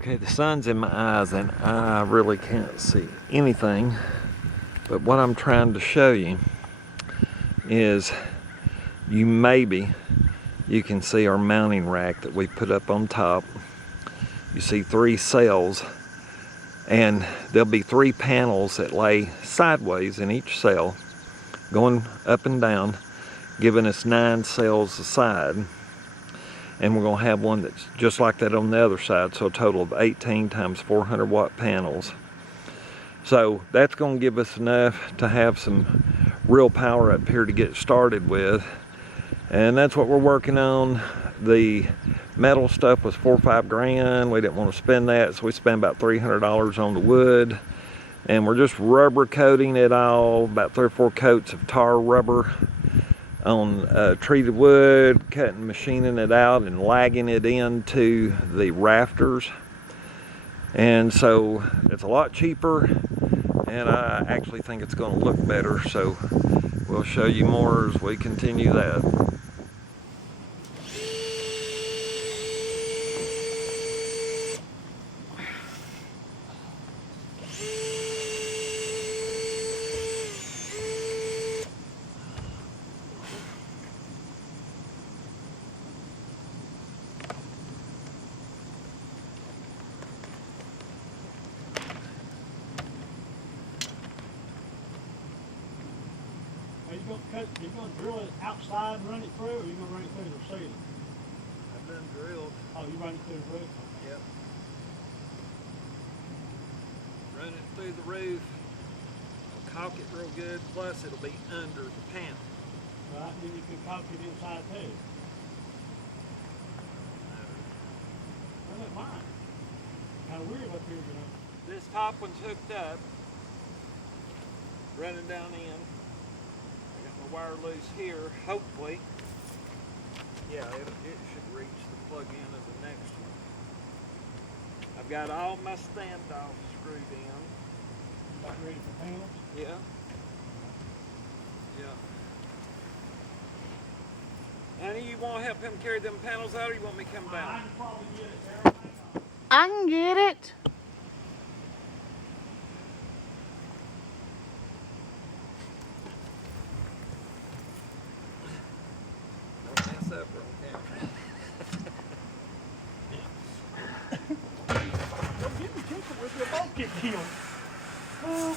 Okay, the sun's in my eyes and I really can't see anything. But what I'm trying to show you is you can see our mounting rack that we put up on top. You see 3 cells, and there'll be 3 panels that lay sideways in each cell, going up and down, giving us 9 cells a side. And we're gonna have one that's just like that on the other side, so a total of 18 times 400 watt panels. So that's gonna give us enough to have some real power up here to get started with. And that's what we're working on. The metal stuff was 4 or 5 grand. We didn't want to spend that, so we spent about $300 on the wood. And we're just rubber coating it all, about 3 or 4 coats of tar rubber on treated wood, cutting, machining it out and lagging it into the rafters. And so it's a lot cheaper, and I actually think it's going to look better. So we'll show you more as we continue that. Are you going to drill it outside and run it through, or are you going to run it through the ceiling? I've done drilled. Oh, you run it through the roof? Yep. Run it through the roof. I'll caulk it real good, plus it'll be under the panel. Right, then you can caulk it inside too. Well, look, mine. Kind of weird up here, you know. This top one's hooked up, running down in. I got my wire loose here, hopefully. Yeah, it should reach the plug in of the next one. I've got all my standoffs screwed in. About ready for panels? Yeah. Yeah. Honey, you want to help him carry them panels out, or you want me to come I down? can probably get it there. Hang on. I can get it. Don't mess up on camera. Don't get me tickled with your boat get killed. Oh.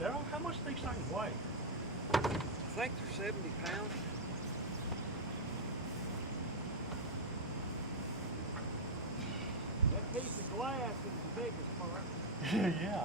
Daryl, how much do these things weigh? I think they're 70 pounds. That piece of glass is the biggest part. Yeah.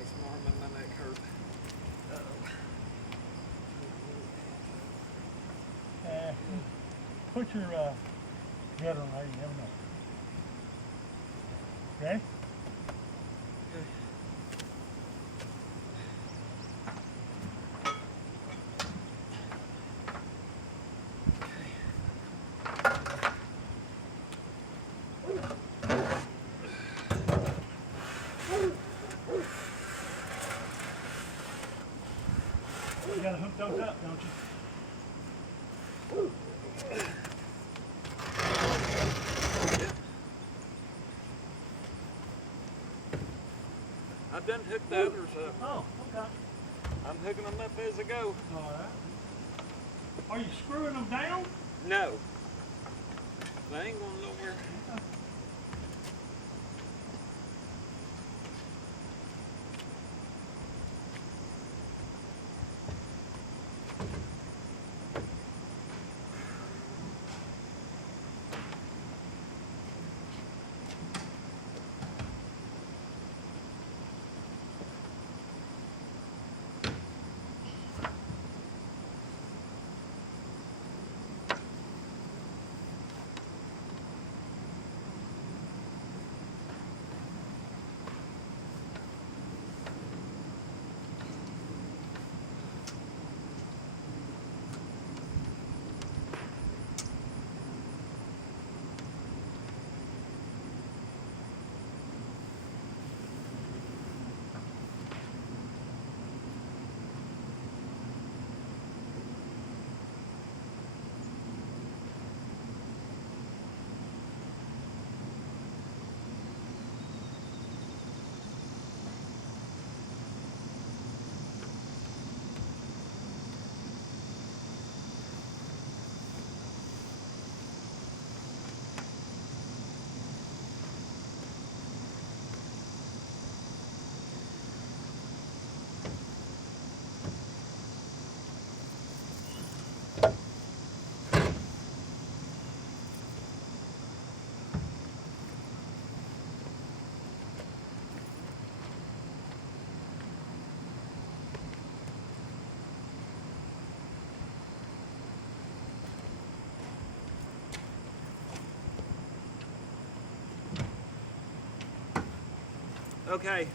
Makes my arm and my neck hurt. Put your head on there, you never know. Okay? You gotta hook those up, don't you? I've done hooked the others up. Oh, okay. I'm hooking them up as I go. All right. Are you screwing them down? No. They ain't going nowhere. Okay,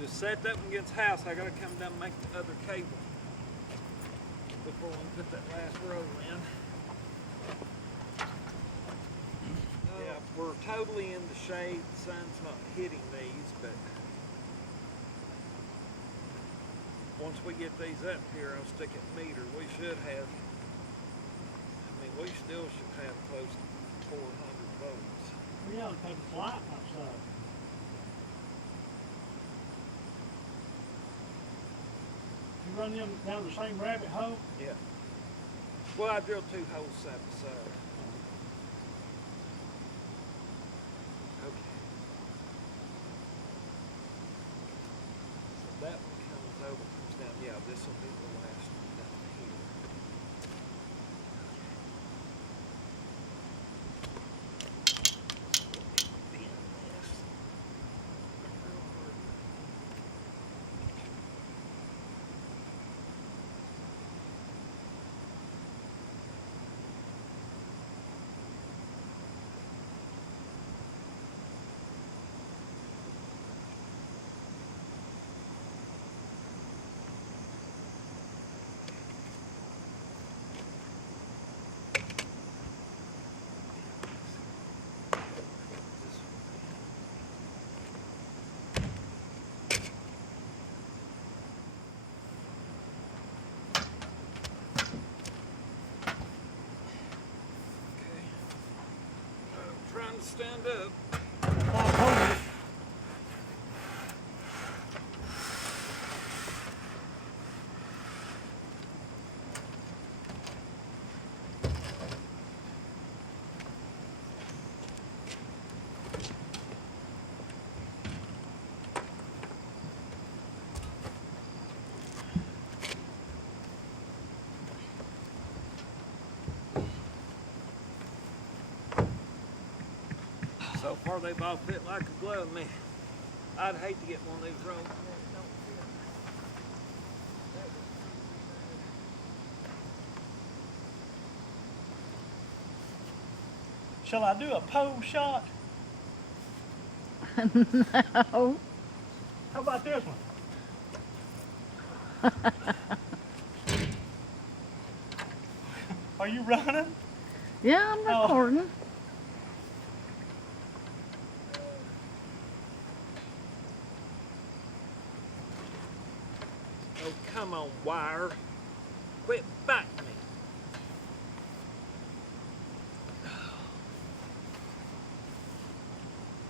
just set that one against the house. I gotta come down and make the other cable before we put that last row in. Yeah, we're totally in the shade. The sun's not hitting these, but once we get these up here, I'll stick it meter. We should have, I mean, we still should have close to 400 volts. Yeah, because it's light outside. You run them down the same rabbit hole? Yeah. Well, I drilled 2 holes side by side. Okay. So that one comes over, comes down. Yeah, this will be the last one down here. Trying to stand up. So far they've all fit like a glove. Man, I'd hate to get one of these wrong. Shall I do a pose shot? No. How about this one? Are you running? Yeah, I'm Oh. recording. Oh, come on, wire. Quit biting me.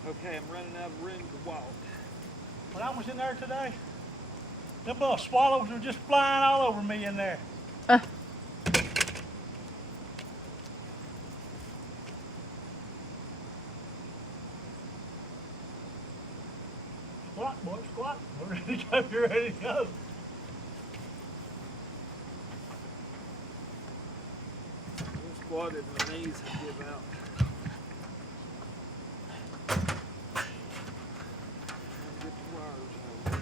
Okay, I'm running out of room to walk. When I was in there today, them little swallows were just flying all over me in there. Squat, boy, squat. We're ready to go. You're ready to go. I'm squatted, my knees have give out. Get the wires over.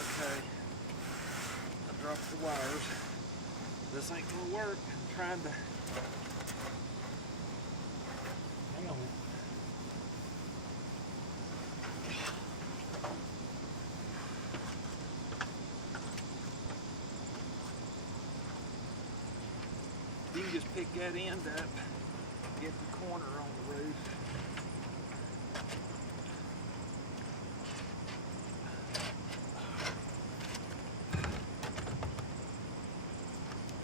Okay. I dropped the wires. This ain't gonna work. I'm trying to. Hang on. You can just pick that end up, get the corner on the roof.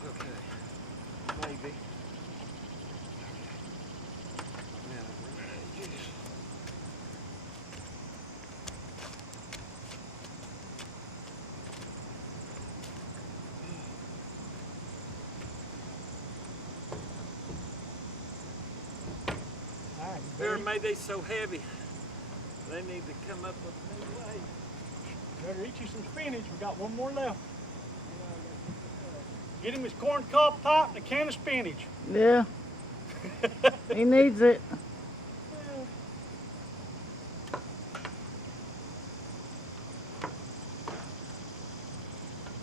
Okay, maybe. Now, All right, you There ready? made they so heavy. They need to come up with a new way. Better eat you some spinach. We got one more left. Get him his corn cob top and a can of spinach. Yeah. He needs it.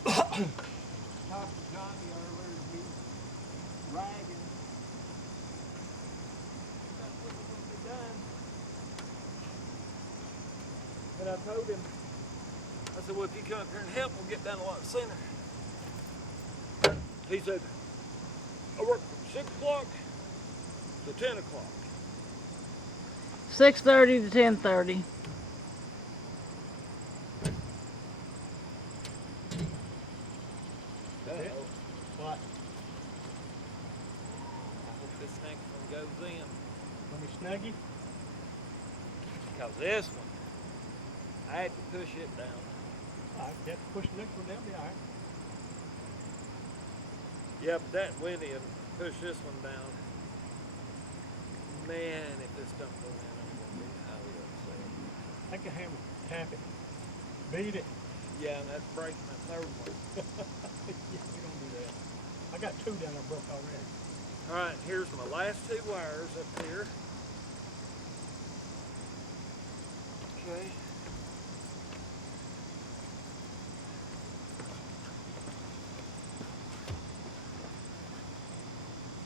Talked to Johnny earlier, he's ragging. That's what was gonna be done. But I told him, I said, well, if you come up here and help, we'll get done a lot sooner. He said, I work from 6 o'clock to 10 o'clock. 6:30 to 10:30. What? I hope this next one goes in. Let me snuggie. Because this one, I had to push it down. All right, you have to push the next one down. Be all right. Yeah, but that went in. Push this one down. Man, if this don't go in, I'm gonna be highly upset. Take a hammer, tap it, beat it. Yeah, and that's breaking that third one. Yeah, we don't do that. I got two down there broke already. All right, here's my last 2 wires up here. Okay.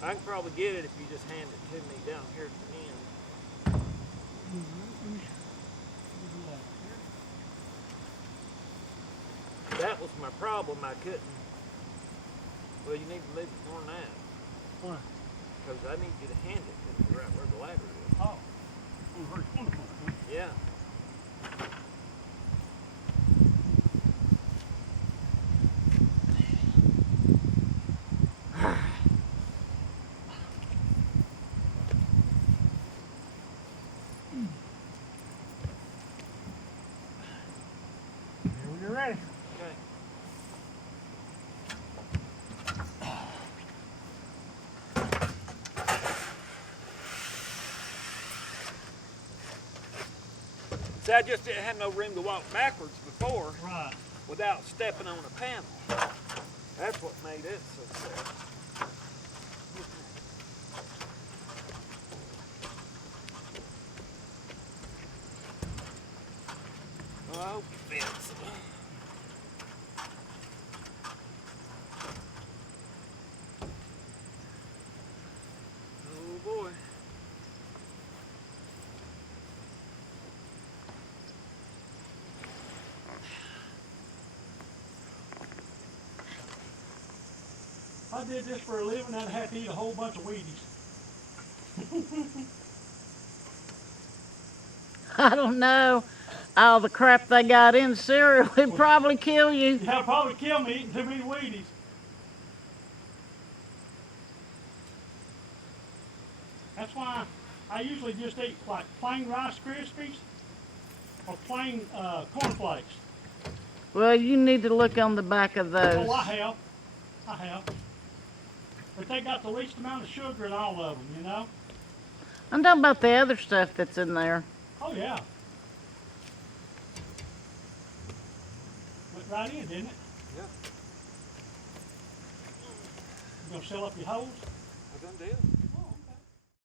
I can probably get it if you just hand it to me down here at the end. That was my problem. I couldn't. Well, you need to move it more than that. Why? Because I need you to hand it to me right where the ladder is. Oh. Where's one corner, huh? Yeah. Here when you're ready. Okay. See, I just didn't have no room to walk backwards before Right. without stepping on a panel. That's what made it so sad. Well, I hope it fits. If I did this for a living, I'd have to eat a whole bunch of Wheaties. I don't know. All the crap they got in cereal would probably kill you. That'd probably kill me eating too many Wheaties. That's why I usually just eat like plain Rice Krispies or plain cornflakes. Well, you need to look on the back of those. Oh, I have. I have. But they got the least amount of sugar in all of them, you know? I'm talking about the other stuff that's in there. Oh, yeah. Went right in, didn't it? Yeah, You gonna sell up your holes? I done did.